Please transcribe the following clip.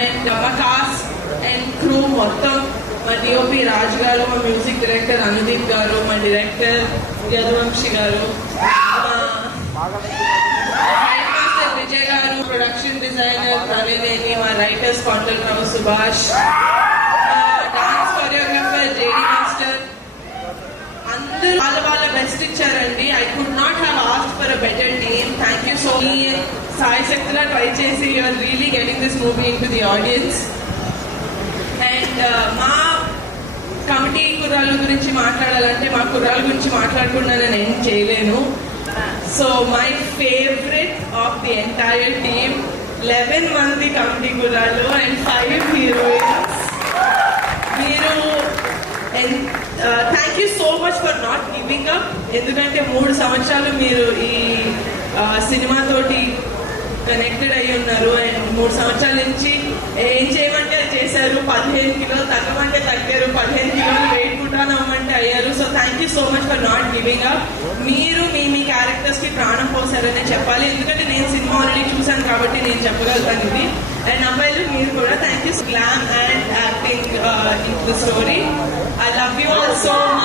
And మా cost and crew మొత్తం, మా డిఓపి రాజ్ గారు, మా మ్యూజిక్ డైరెక్టర్ అనుదీప్ గారు, మా డైరెక్టర్ యదువంశి గారు, హెడ్ మాస్టర్ విజయ్ గారు, ప్రొడక్షన్ డిజైనర్ ప్రవీణేని, మా writers Kondalarao Subhash, dance choreographer JD master, అందరూ వాళ్ళ బెస్ట్ ఇచ్చారండి. I could not have asked for a better team. Thank you so much. Sai శక్తిలా ట్రై చేసి you are really getting this movie into the audience. And మా committee కుర్రాళ్ళ గురించి మాట్లాడాలంటే మా కుర్రాళ్ళ గురించి మాట్లాడకుండా నేను ఏం చేయలేను. So my favourite of the entire team, 11 మంది కమిటీ కుర్రాళ్ళు అండ్ 5 హీరోయిన్స్. మీరు thank you so much for not giving up. ఎందుకంటే 3 సంవత్సరాలు మీరు ఈ సినిమాతోటి కనెక్టెడ్ అయి ఉన్నారు. అండ్ 3 సంవత్సరాల నుంచి ఏం చేయమంటే చేశారు. 15 కిలోలు తగ్గమంటే తగ్గారు, 15 కిలోలు వెయిట్ పుట్టాను అవ్వమంటే అయ్యారు. So thank you so much for not giving up. మీరు మీ క్యారెక్టర్స్ కి ప్రాణం పోసారనే చెప్పాలి. ఎందుకంటే నేను సినిమా ఆల్రెడీ చూసాను కాబట్టి నేను చెప్పగలుగుతాను ఇది. అండ్ అబ్బాయిలు మీరు కూడా thank you. Glam and acting in the story. I love you all so much.